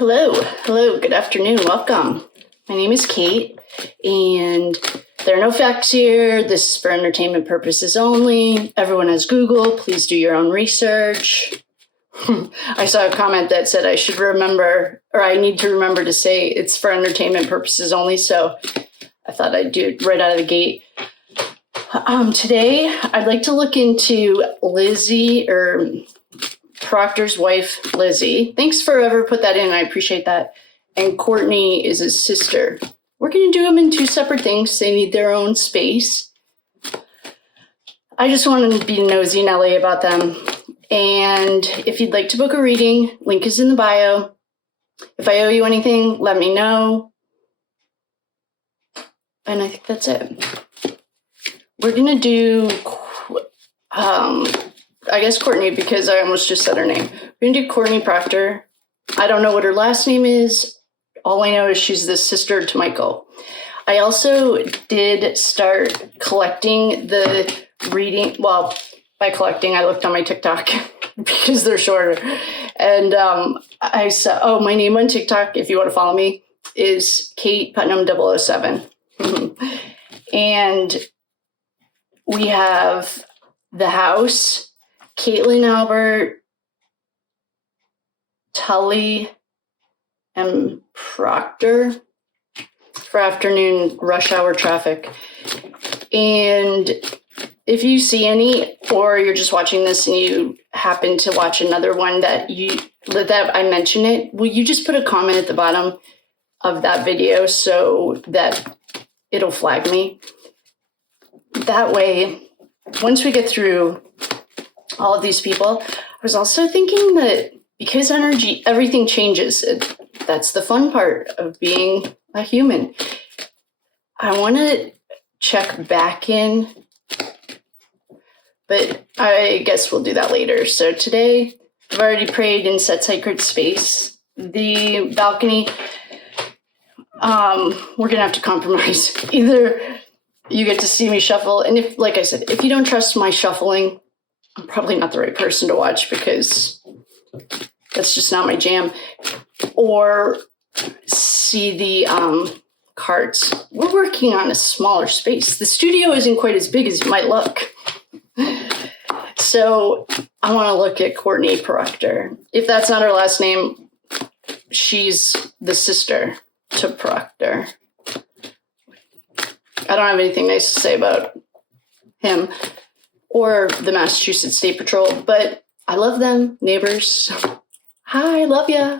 Hello, good afternoon, welcome. My name is Kate, and there are no facts here. This is for entertainment purposes only. Everyone has Google, please do your own research. I saw a comment that said I should remember, or I need to remember to say it's for entertainment purposes only, so I thought I'd do it right out of the gate. Today, I'd like to look into Lizzie, or Proctor's wife, Lizzie. Thanks for whoever put that in. I appreciate that. And Courtney is his sister. We're going to do them in two separate things. They need their own space. I just wanted to be nosy Nelly about them. And if you'd like to book a reading, link is in the bio. If I owe you anything, let me know. And I think that's it. We're going to do... I guess Courtney, because I almost just said her name. We're going to do Courtney Proctor. I don't know what her last name is. All I know is she's the sister to Michael. I also did start collecting the reading. Well, by collecting, I looked on my TikTok because they're shorter. And I saw, my name on TikTok, if you want to follow me, is KatePutnam 007. And we have the house, Caitlin Albert, Tully, and Proctor for afternoon rush hour traffic. And if you see any, or you're just watching this and you happen to watch another one that I mention it, will you just put a comment at the bottom of that video so that it'll flag me? That way, once we get through all of these people, I was also thinking that because everything changes. That's the fun part of being a human. I want to check back in, but I guess we'll do that later. So today, I've already prayed and set sacred space. The balcony, we're going to have to compromise. Either you get to see me shuffle, and if, like I said, if you don't trust my shuffling, I'm probably not the right person to watch because that's just not my jam. Or see the cards. We're working on a smaller space. The studio isn't quite as big as it might look. So I want to look at Courtney Proctor. If that's not her last name, she's the sister to Proctor. I don't have anything nice to say about him or the Massachusetts State Patrol, but I love them, neighbors. Hi, love ya.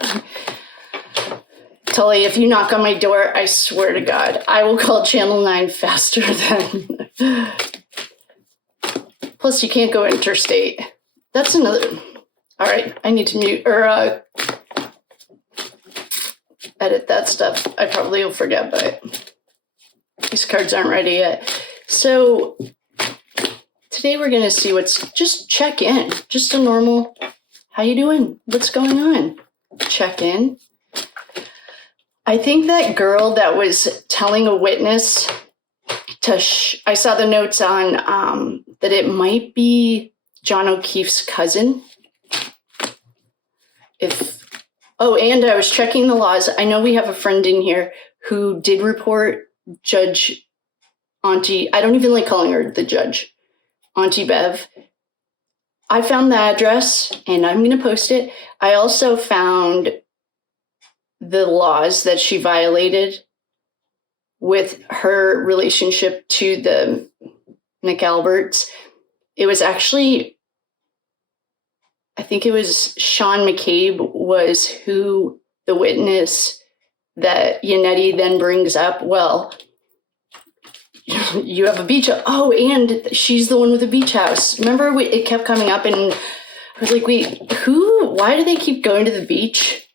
Tully, if you knock on my door, I swear to God, I will call Channel 9 faster than... Plus, you can't go interstate. That's another... All right, I need to mute or edit that stuff. I probably will forget, but these cards aren't ready yet. So today we're going to see just check in. Just a normal, how you doing? What's going on? Check in. I think that girl that was telling a witness I saw the notes on that it might be John O'Keefe's cousin. And I was checking the laws. I know we have a friend in here who did report Judge Auntie, I don't even like calling her the judge, Auntie Bev. I found the address and I'm going to post it. I also found the laws that she violated with her relationship to the McAlberts. It was actually, I think it was Sean McCabe was who the witness that Yannetti then brings up. Well, you have a beach. Oh, and she's the one with the beach house. Remember, it kept coming up and I was like, wait, why do they keep going to the beach?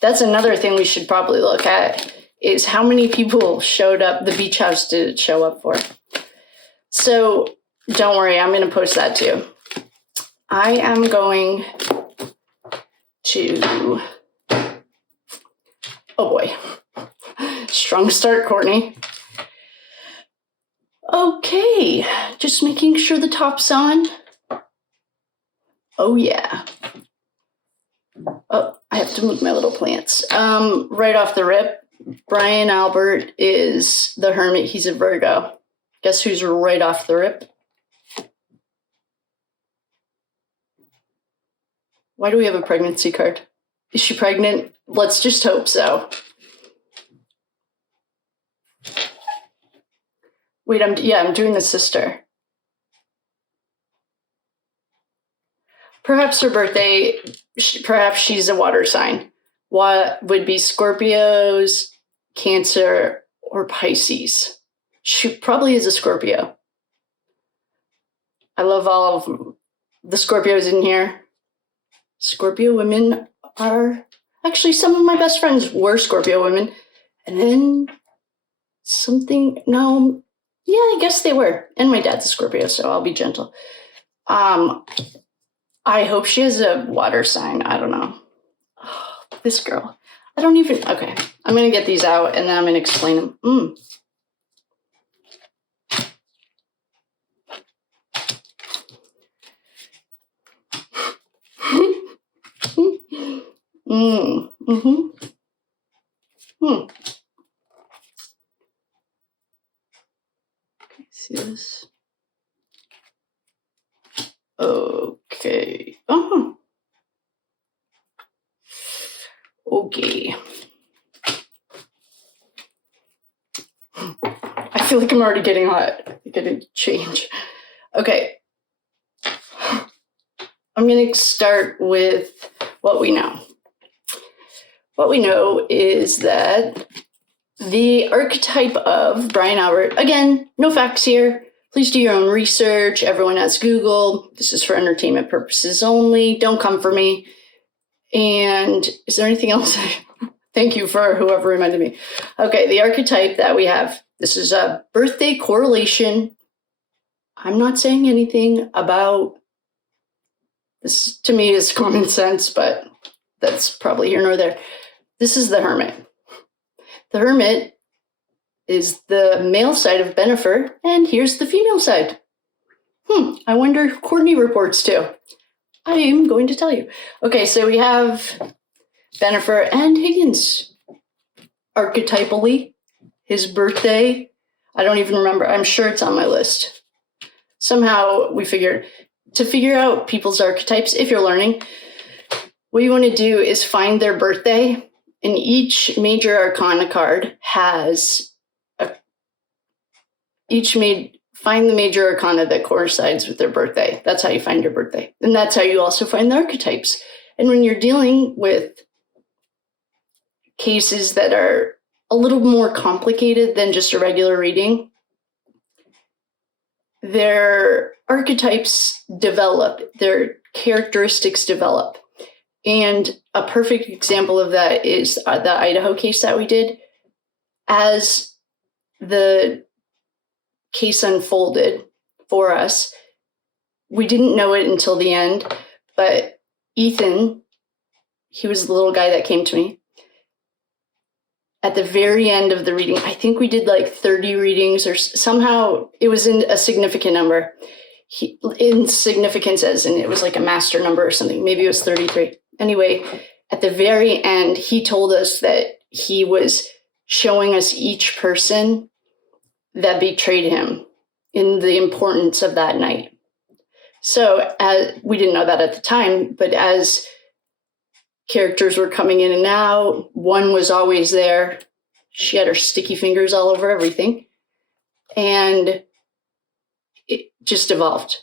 That's another thing we should probably look at, is how many people showed up, the beach house did it show up for. So don't worry, I'm going to post that too. I am going to, oh boy, strong start, Courtney. Okay, just making sure the top's on. Oh yeah. Oh, I have to move my little plants. Right off the rip, Brian Albert is the Hermit. He's a Virgo. Guess who's right off the rip? Why do we have a pregnancy card? Is she pregnant? Let's just hope so. Wait, I'm doing the sister. Perhaps her birthday, perhaps she's a water sign. What would be Scorpios, Cancer, or Pisces? She probably is a Scorpio. I love all of the Scorpios in here. Scorpio women are... Actually, some of my best friends were Scorpio women. And then no, yeah, I guess they were. And my dad's a Scorpio, so I'll be gentle. I hope she has a water sign. I don't know. Oh, this girl. Okay, I'm going to get these out and then I'm going to explain them. Okay, see this? Okay. Okay. I feel like I'm already getting hot. I think I need to change. Okay. I'm going to start with what we know. What we know is that the archetype of Brian Albert, again, no facts here. Please do your own research. Everyone has Google. This is for entertainment purposes only. Don't come for me. And is there anything else? Thank you for whoever reminded me. Okay, the archetype that we have. This is a birthday correlation. I'm not saying anything about this. To me is common sense, but that's probably here nor there. This is the Hermit. The Hermit is the male side of Bennifer, and here's the female side. I wonder who Courtney reports to. I am going to tell you. Okay, so we have Bennifer and Higgins. Archetypally, his birthday, I don't even remember. I'm sure it's on my list. Somehow we figured to figure out people's archetypes, if you're learning, what you want to do is find their birthday, and each major arcana card has find the major arcana that coincides with their birthday. That's how you find your birthday. And that's how you also find the archetypes. And when you're dealing with cases that are a little more complicated than just a regular reading, their archetypes develop, their characteristics develop. And a perfect example of that is the Idaho case that we did. As the case unfolded for us, we didn't know it until the end, but Ethan, he was the little guy that came to me. At the very end of the reading, I think we did like 30 readings, or somehow it was in a significant number. In significance as in it was like a master number or something. Maybe it was 33. Anyway, at the very end, he told us that he was showing us each person that betrayed him in the importance of that night. So we didn't know that at the time, but as characters were coming in and out, one was always there. She had her sticky fingers all over everything. And it just evolved.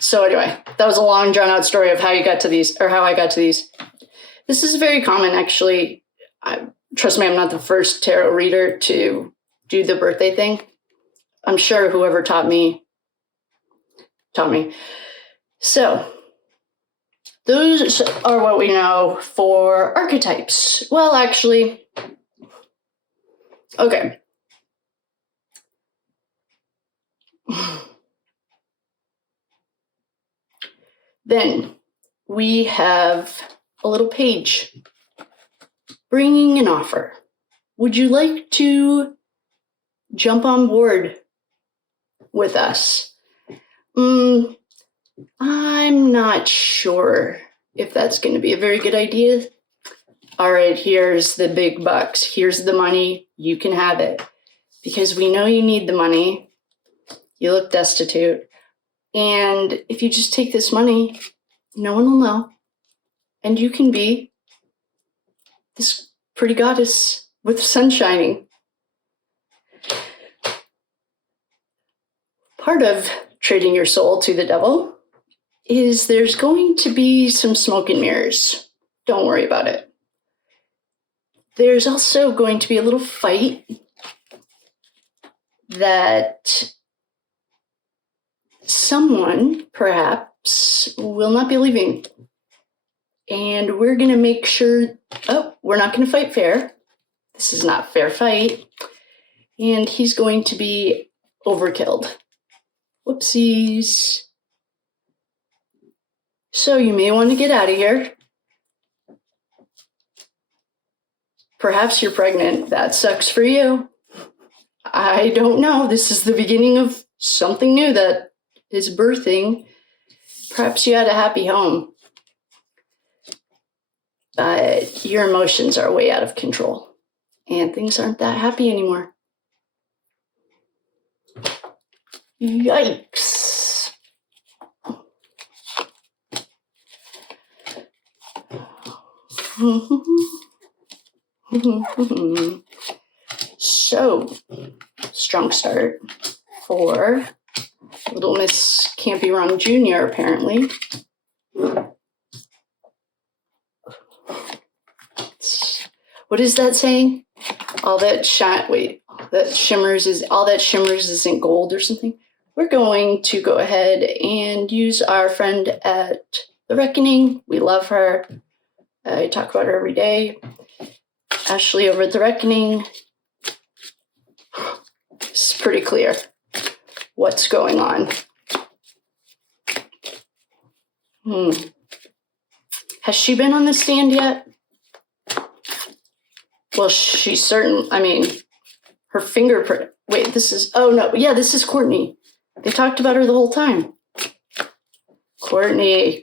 So anyway, that was a long drawn out story of how you got to these, or how I got to these. This is very common, actually. Trust me, I'm not the first tarot reader to do the birthday thing. I'm sure whoever taught me. So those are what we know for archetypes. Well, actually, okay. Then we have a little page. Bringing an offer. Would you like to jump on board with us? I'm not sure. if that's going to be a very good idea. All right, here's the big bucks. Here's the money. You can have it. Because we know you need the money. You look destitute. And if you just take this money, no one will know. And you can be this pretty goddess with sun shining. Part of trading your soul to the devil is there's going to be some smoke and mirrors. Don't worry about it. There's also going to be a little fight that someone, perhaps, will not be leaving. And we're going to make sure, we're not going to fight fair. This is not a fair fight. And he's going to be overkilled. Whoopsies. So you may want to get out of here. Perhaps you're pregnant. That sucks for you. I don't know. This is the beginning of something new that is birthing. Perhaps you had a happy home. But your emotions are way out of control. And things aren't that happy anymore. Yikes. So, strong start for Little Miss Can't Be Wrong Jr., apparently. What is that saying? All that shimmers isn't gold or something. We're going to go ahead and use our friend at The Reckoning. We love her. I talk about her every day. Ashley over at The Reckoning. It's pretty clear what's going on. Has she been on the stand yet? Well, she's certain. I mean, her fingerprint. Wait, this is Courtney. They talked about her the whole time. Courtney.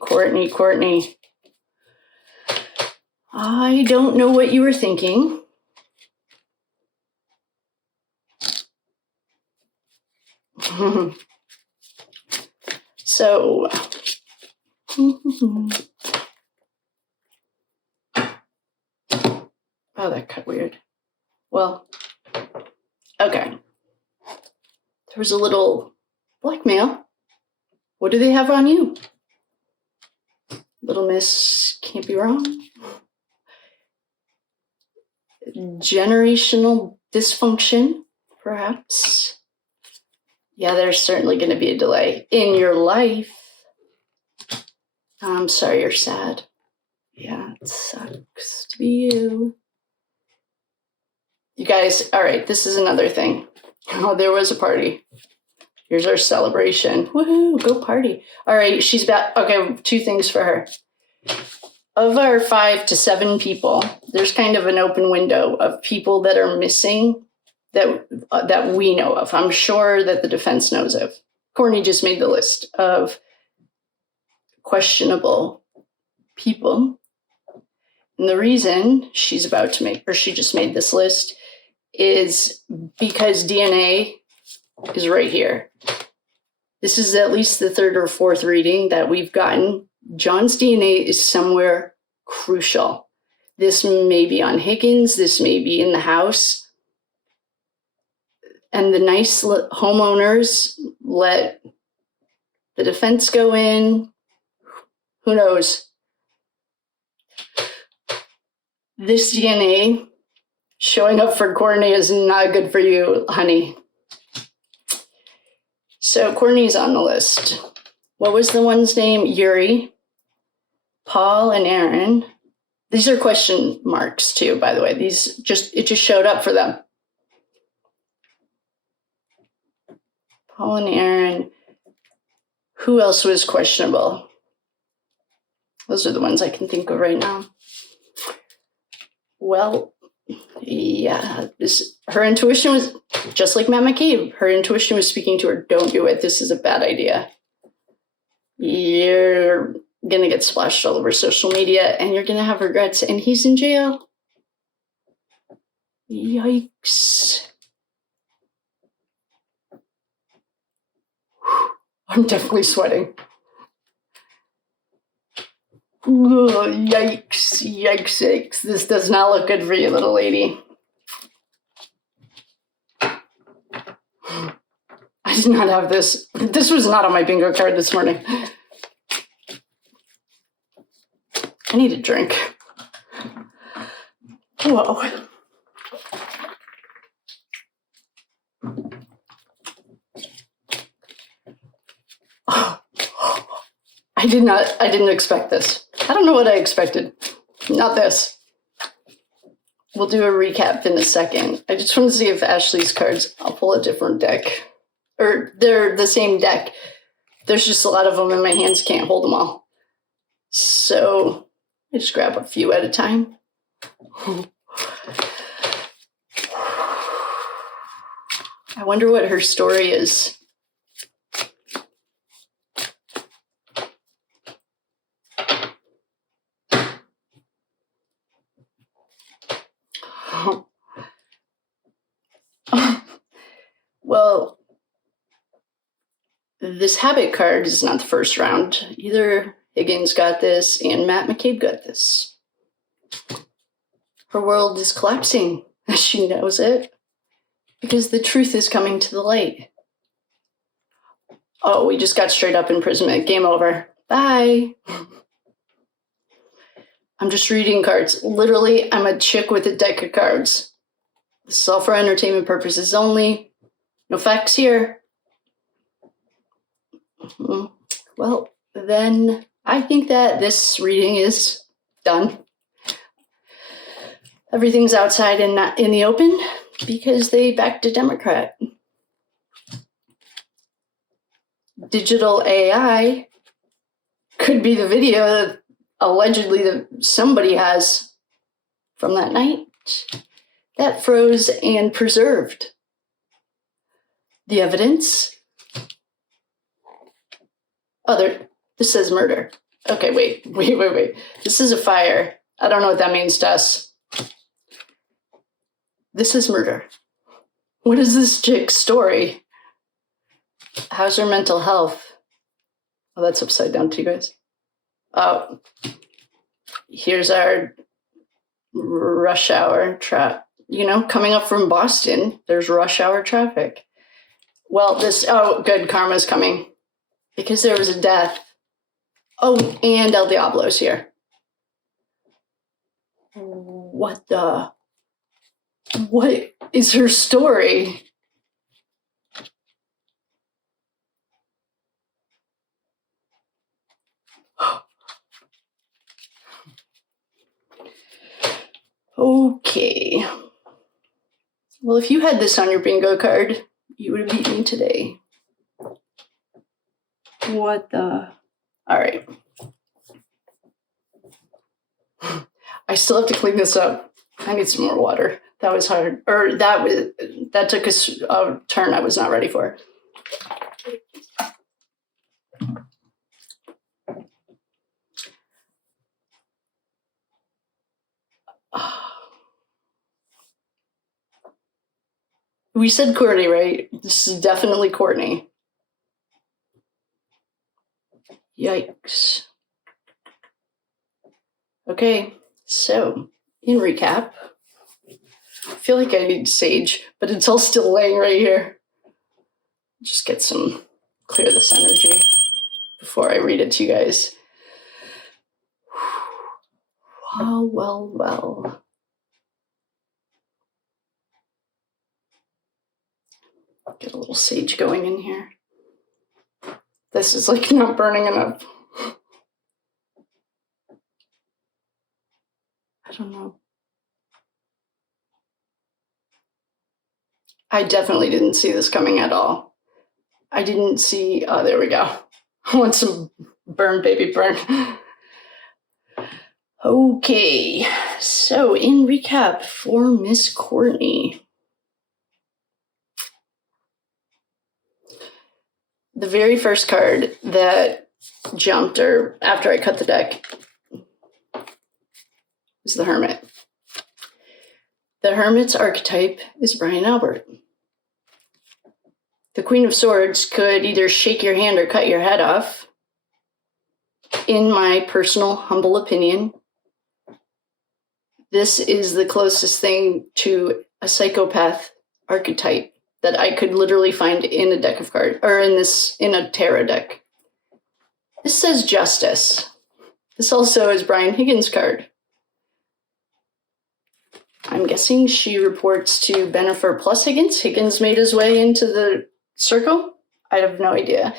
I don't know what you were thinking. So, oh, that cut weird. Well, okay. There was a little blackmail. What do they have on you? Little Miss Can't Be Wrong. Generational dysfunction, perhaps. Yeah, there's certainly going to be a delay in your life. I'm sorry you're sad. Yeah, it sucks to be you. You guys, all right, this is another thing. Oh, there was a party. Here's our celebration. Woohoo, go party. All right, she's back. Okay, 2 things for her. Of our 5 to 7 people, there's kind of an open window of people that are missing that we know of. I'm sure that the defense knows of. Courtney just made the list of questionable people. And the reason she just made this list is because DNA is right here. This is at least the 3rd or 4th reading that we've gotten. John's DNA is somewhere crucial. This may be on Higgins. This may be in the house. And the nice homeowners let the defense go in. Who knows? This DNA showing up for Courtney is not good for you, honey. So Courtney's on the list. What was the one's name? Yuri, Paul, and Aaron. These are question marks too, by the way. It just showed up for them. Paul and Aaron. Who else was questionable? Those are the ones I can think of right now. Well, yeah, her intuition was just like Matt McCabe. Her intuition was speaking to her, don't do it. This is a bad idea. gonna get splashed all over social media, and you're gonna have regrets, and he's in jail. Yikes. I'm definitely sweating. Ugh, yikes, yikes, yikes. This does not look good for you, little lady. I did not have this. This was not on my bingo card this morning. I need a drink. Whoa. Oh. I didn't expect this. I don't know what I expected. Not this. We'll do a recap in a second. I just want to see if Ashley's cards, I'll pull a different deck. Or they're the same deck. There's just a lot of them and my hands can't hold them all. So I just grab a few at a time. I wonder what her story is. Well, this habit card is not the first round. Either Higgins got this and Matt McCabe got this. Her world is collapsing, as she knows it, because the truth is coming to the light. Oh, we just got straight up imprisonment. Game over. Bye. I'm just reading cards. Literally, I'm a chick with a deck of cards. This is all for entertainment purposes only. No facts here. Well, then I think that this reading is done. Everything's outside and not in the open because they backed a Democrat. Digital AI could be the video that allegedly that somebody has from that night that froze and preserved the evidence. This says murder. Okay, wait. This is a fire. I don't know what that means to us. This is murder. What is this chick's story? How's her mental health? Oh, that's upside down to you guys. Oh, here's our rush hour trap. Coming up from Boston, there's rush hour traffic. Well, good, karma's coming. Because there was a death. Oh, and El Diablo's here. What is her story? Okay. Well, if you had this on your bingo card, you would have beat me today. All right. I still have to clean this up. I need some more water. That was hard. Or that took a turn I was not ready for. We said Courtney, right? This is definitely Courtney. Yikes. Okay, so in recap, I feel like I need sage, but it's all still laying right here. Just clear this energy before I read it to you guys. Well. Get a little sage going in here. This is like not burning enough. I don't know. I definitely didn't see this coming at all. I didn't see, oh, there we go. I want some burn, baby, burn. Okay, so in recap for Miss Courtney. The very first card that jumped, or after I cut the deck, is the Hermit. The Hermit's archetype is Brian Albert. The Queen of Swords could either shake your hand or cut your head off. In my personal, humble opinion, this is the closest thing to a psychopath archetype that I could literally find in a deck of cards, or in a tarot deck. This says justice. This also is Brian Higgins' card. I'm guessing she reports to Bennifer plus Higgins. Higgins made his way into the circle? I have no idea.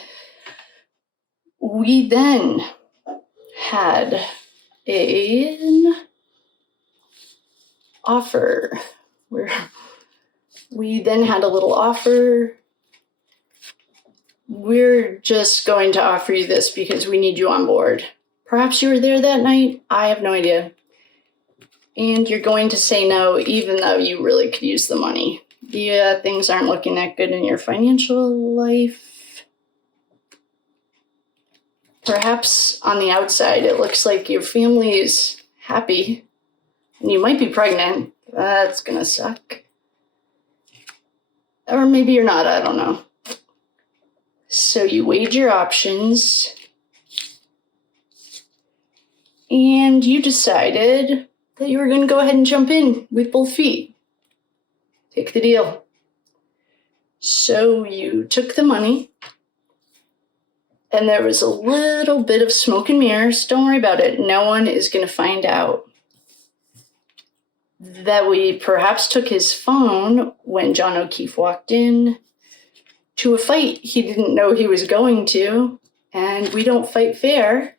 We then had an offer. We then had a little offer. We're just going to offer you this because we need you on board. Perhaps you were there that night. I have no idea. And you're going to say no, even though you really could use the money. Yeah, things aren't looking that good in your financial life. Perhaps on the outside, it looks like your family is happy. And you might be pregnant. That's gonna suck. Or maybe you're not, I don't know. So you weighed your options. And you decided that you were going to go ahead and jump in with both feet. Take the deal. So you took the money, and there was a little bit of smoke and mirrors. Don't worry about it. No one is going to find out that we perhaps took his phone when John O'Keefe walked in to a fight he didn't know he was going to, and we don't fight fair.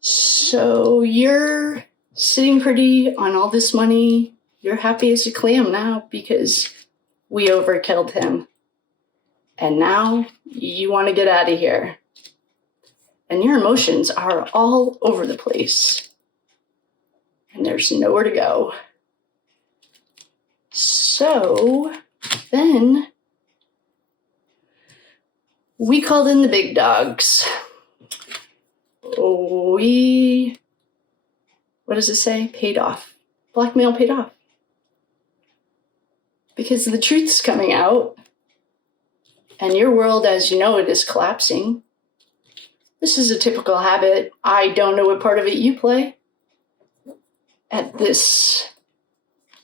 So you're sitting pretty on all this money. You're happy as a clam now because we overkilled him. And now you want to get out of here. And your emotions are all over the place. And there's nowhere to go. So then we called in the big dogs. What does it say? Paid off. Blackmail paid off. Because the truth's coming out, and your world as you know it is collapsing. This is a typical habit. I don't know what part of it you play. At this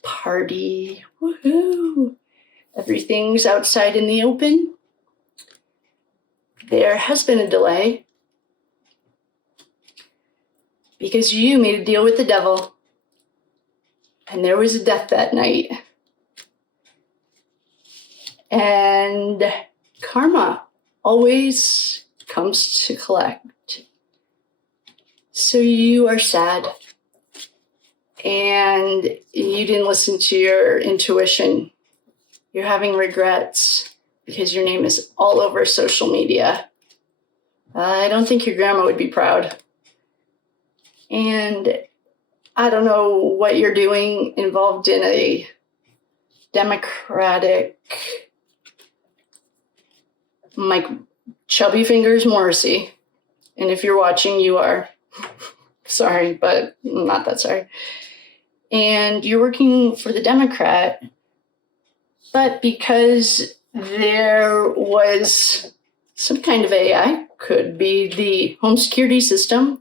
party, woohoo! Everything's outside in the open. There has been a delay because you made a deal with the devil, and there was a death that night. And karma always comes to collect. So you are sad, and you didn't listen to your intuition. You're having regrets because your name is all over social media. I don't think your grandma would be proud. And I don't know what you're doing involved in a Democratic Mike Chubby Fingers Morrissey. And if you're watching, you are. Sorry, but I'm not that sorry. And you're working for the Democrat, but because there was some kind of AI, could be the home security system,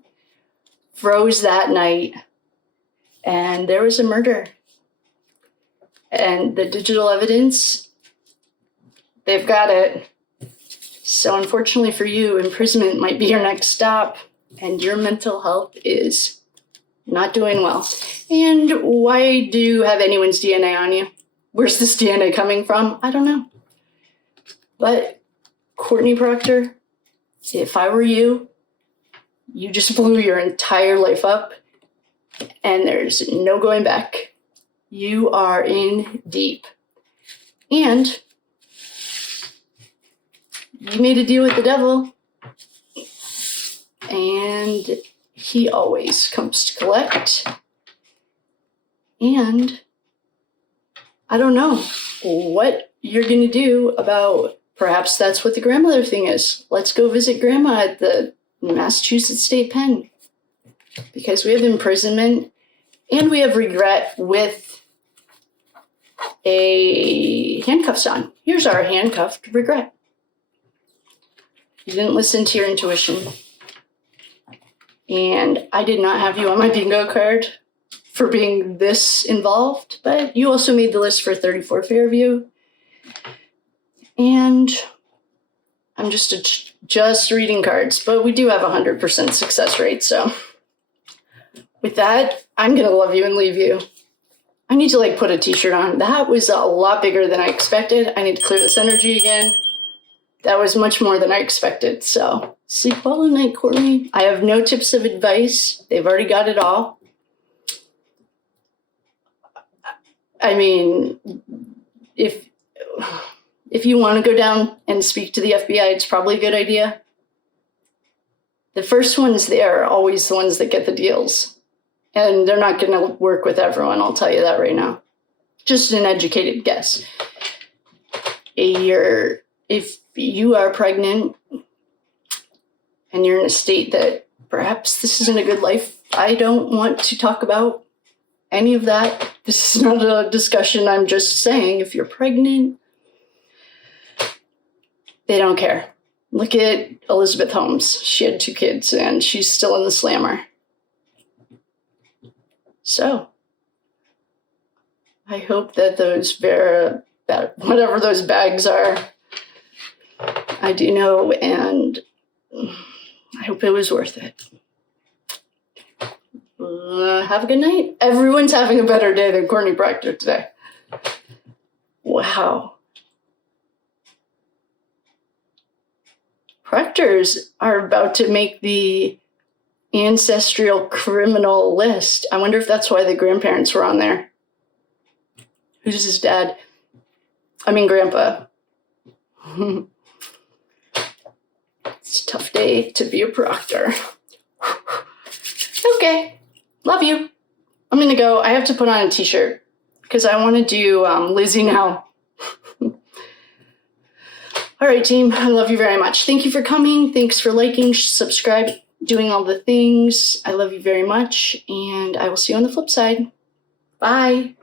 froze that night, and there was a murder. And the digital evidence, they've got it. So unfortunately for you, imprisonment might be your next stop, and your mental health is not doing well. And why do you have anyone's DNA on you? Where's this DNA coming from? I don't know. But Courtney Proctor, if I were you, you just blew your entire life up, and there's no going back. You are in deep. And you made a deal with the devil, and he always comes to collect. And I don't know what you're going to do about Perhaps that's what the grandmother thing is. Let's go visit grandma at the Massachusetts State Pen. Because we have imprisonment and we have regret with a handcuffs on. Here's our handcuffed regret. You didn't listen to your intuition. And I did not have you on my bingo card for being this involved, but you also made the list for 34 Fairview. And I'm just reading cards, but we do have 100% success rate, so with that, I'm gonna love you and leave you. I need to put a t-shirt on. That was a lot bigger than I expected. I need to clear this energy again. That was much more than I expected, so sleep well at night, Courtney. I have no tips of advice. They've already got it all. I mean, if you want to go down and speak to the FBI, it's probably a good idea. The first ones there are always the ones that get the deals. And they're not going to work with everyone, I'll tell you that right now. Just an educated guess. If you are pregnant and you're in a state that perhaps this isn't a good life, I don't want to talk about any of that. This is not a discussion. I'm just saying if you're pregnant, they don't care. Look at Elizabeth Holmes. She had 2 kids and she's still in the slammer. So I hope that whatever those bags are, I do know, and I hope it was worth it. Have a good night. Everyone's having a better day than Courtney Proctor today. Wow. Proctors are about to make the ancestral criminal list. I wonder if that's why the grandparents were on there. Who's his dad? I mean, grandpa. It's a tough day to be a proctor. Okay. Love you. I'm going to go. I have to put on a t-shirt because I want to do Lizzie now. All right, team. I love you very much. Thank you for coming. Thanks for liking, subscribe, doing all the things. I love you very much, and I will see you on the flip side. Bye.